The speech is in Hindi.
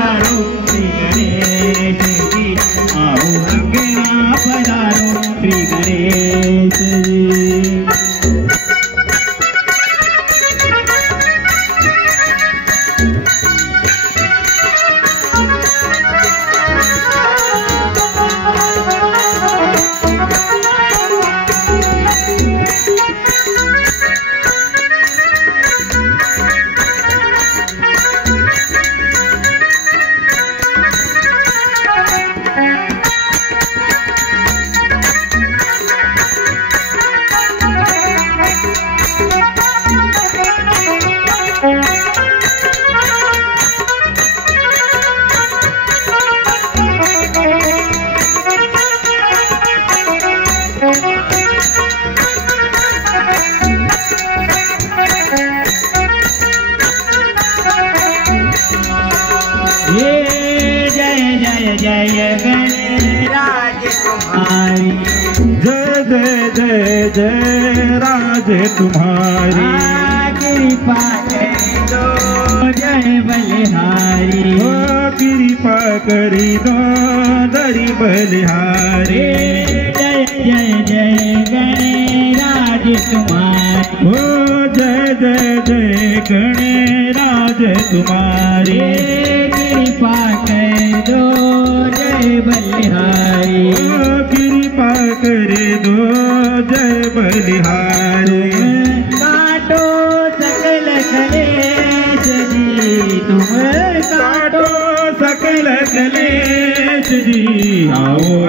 पधारो श्री गणेश जी, आओ अंगना पधारो श्री गणेश जी। जय गणराज तुम्हारी, जय जय जय जय राज तुम्हारी, कृपा करी दो जय बलिहारी, कृपा करी दो दरी बलिहारी। जय जय जय गणराज तुम्हारी, जय जय जय गणराज तुम्हारी, कृपा कर दो जय बलिहारी, कृपा कर दो जय बलिहारी। काटो सकल कलेश जी, तुम काटो सकल कलेश जी, आओ